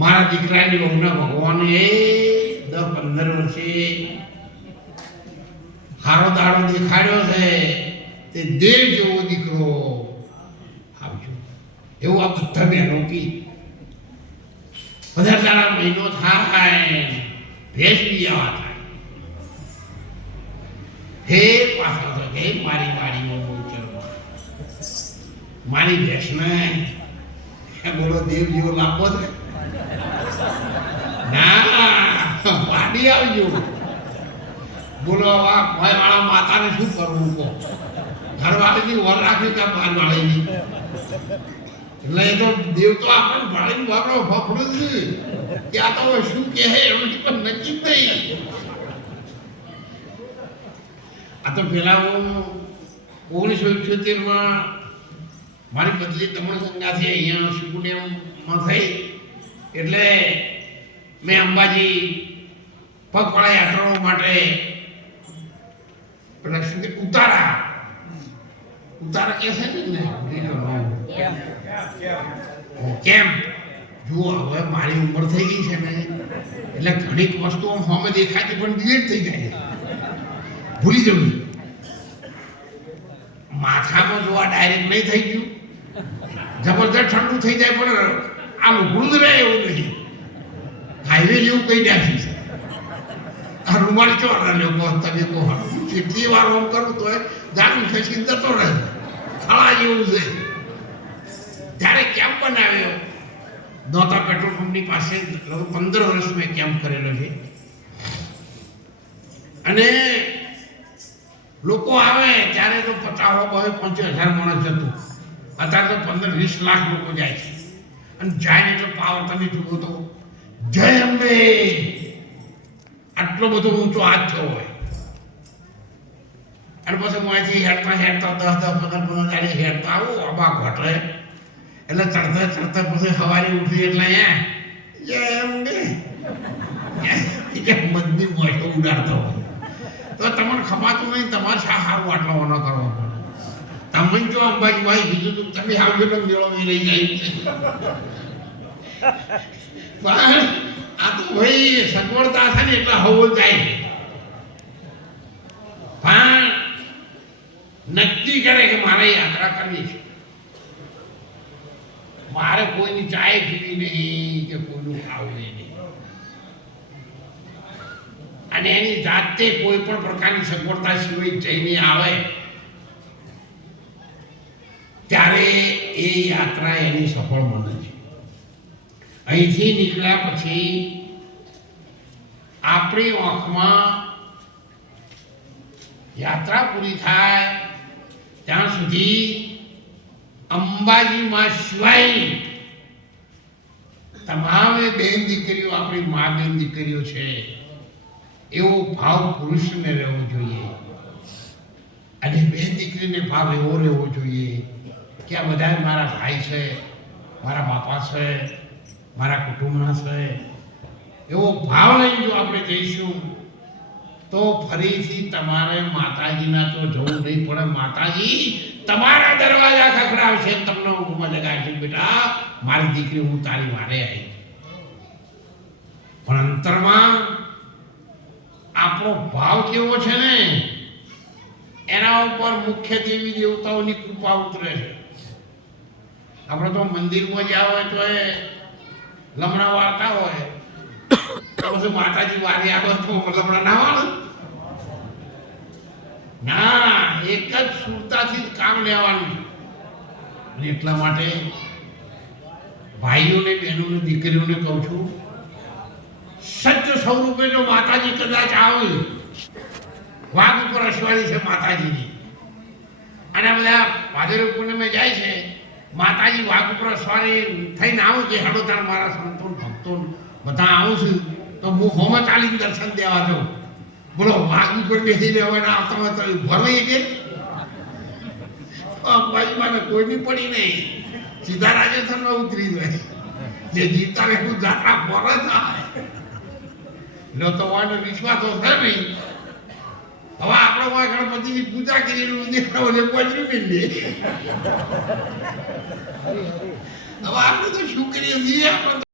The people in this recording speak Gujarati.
મારા દીકરાની વહુના ભગવાને દસ પંદર વર્ષે હારો દાડો દેખાડ્યો છે. તે દેવ જેવો દીકરો આવજો. એવું આ બધા બહેનો કી બધા તારા મહિનો થાય, ભેસ આવા થાય. હે પાછા તો હે મારી વાડીમાં ગોચરમાં મારી ભેંસને બોલો દેવ જેવો લાંબો છે? ના, વાડી આવજો. બોલો, આ ભાઈ વાળા માતાને શું કરવું કહો? ઘરવાળીની વર રાખી કે બહાર વાળીની એટલે એ તો દેવ તો આપણને ભાડીને વાપરો, ફફડું છે આ તો શું કહે એમ પણ નક્કી નહીં. આ તો પેલા હું ઓગણીસો ઇઠ્યોતેરમાં મારી બદલી દમણ ગંગાથી અહીંયા શિવકુંડિયામાં થઈ એટલે મેં અંબાજી પગપાળા યાત્રાઓ માટે ઉતારા. ઉતારા કે છે ને કેમ? જુઓ, હવે મારી ઉંમર થઈ ગઈ છે ને. એટલે ઘણીક વસ્તુઓ હોમે દેખાતી પણ ડિલેટ થઈ જાય ભૂલી જવું. માથામાં જોવા ડાયરેક્ટ નહીં થઈ ગયું. જબરદસ્ત ઠંડુ થઈ જાય પણ આમ ગુંદ રહે એવું નહીં. હાઈવે જેવું કઈ નાખ્યું છે આ રૂમાલ ચો રહ્યો કહો તમે કહો કેટલી વાર આમ કરું તો જાણું છે જતો રહે. ખાડા જેવું છે. ત્યારે કેમ્પ બનાવ્યો નોતા પેટ્રોલ પંપની પાસે પંદર વર્ષ મેં કેમ્પ કરેલો છે. અને લોકો આવે, ત્યારે તો પચાસ હોય પાંચ હજાર માણસ જતું. અત્યારે તો પંદર વીસ લાખ લોકો જાય છે અને જાય એટલે પાવર તમે જુઓ તો જય અંબે આટલો બધો ઊંચો હાથ થયો હોય અને પછી હું અહીંથી હેડતા હેડતા દસ દસ પંદર પંદર દાડી હેડતા આવું અબા ઘટે એટલે ચડતા ચડતા પછી સવારે ઉઠી એટલે અહીંયા જય અંબે કે મનની મોટો ઉડાડતો હોય તો તમને ખપાતું નહીં તમારે શા સારું આટલો ઓનો કરવો તમે જો અંબાજી ભાઈ બીજું તો તમે આવજો ને મેળો એ રહી જાય પણ આ તો ભાઈ સગવડતા છે ને એટલે હવો જાય પણ નક્કી કરે કે મારે યાત્રા કરવી છે મારે કોઈની ચાય પીવી નહીં કે કોઈનું ખાવું નહીં અને એની જાતે કોઈ પણ પ્રકારની સગવડતા સિવાય જઈને આવે ત્યારે યાત્રા એની સફળ બને છે. અહીંથી નીકળ્યા પછી આપણી આંખમાં યાત્રા પૂરી થાય ત્યાં સુધી અંબાજીમાં સિવાય તમામે બેન દીકરીઓ, આપણી મા બેન દીકરીઓ છે, એવો ભાવ પુરુષને રહેવો જોઈએ. અને બેન દીકરીને ભાવ એવો રહેવો જોઈએ કે આ બધા મારા ભાઈ છે, મારા બાપા છે, મારા કુટુંબના છે. એવો ભાવ લઈને જો આપણે જઈશું, તો ફરીથી તમારે માતાજીના તો જવું નહીં પડે. માતાજી, તમારા દરવાજા ખખડાવશે. તમને ઊંઘમાં જગાડશે. બેટા, મારી દીકરી હું તારી વારે આવી પણ અંતરમાં આપણો ભાવ કેવો છે ને? એના ઉપર મુખ્ય દેવી દેવતાઓની કૃપા ઉતરે છે. આપણે તો મંદિરમાં જ્યાં હોય તો એ લમણા વાળતા હોય. તો પછી માતાજી વારી આવે તો લમણા ના વાળે. ના, એક જ સુરતાથી જ કામ લેવાનું. અને એટલા માટે ભાઈઓને, બહેનોને, દીકરીઓને કહું છું સત્ય સ્વરૂપે જો માતાજી કદાચ આવે, વાઘ ઉપર અશ્વારી છે માતાજીની. અને બધા ભાદરવી પૂર્ણિમે જાય છે. માતાજી વાઘ ઉપર અશ્વારી થઈને આવું છે હેડો તાર મારા સંતો ભક્તો બધા આવું છું તો હું હોમાં ચાલીને દર્શન દેવા જાઉં. બોલો, વાઘ ઉપર બેસી રહેવાના આવતા હોય તો ભરવાઈ કે? અંબાજી મને કોઈની પડી નહીં. સીધા રાજસ્થાનમાં ઉતરી જાય. જે જીવતા રહેવું જાત્રા પર જ આવે લો, તો વિશ્વાસ તો છે નહીં. આપણે ગણપતિની પૂજા કરી દીકરાઓને ઓલે પીંડી હવે આપણે તો છોકરીઓ જે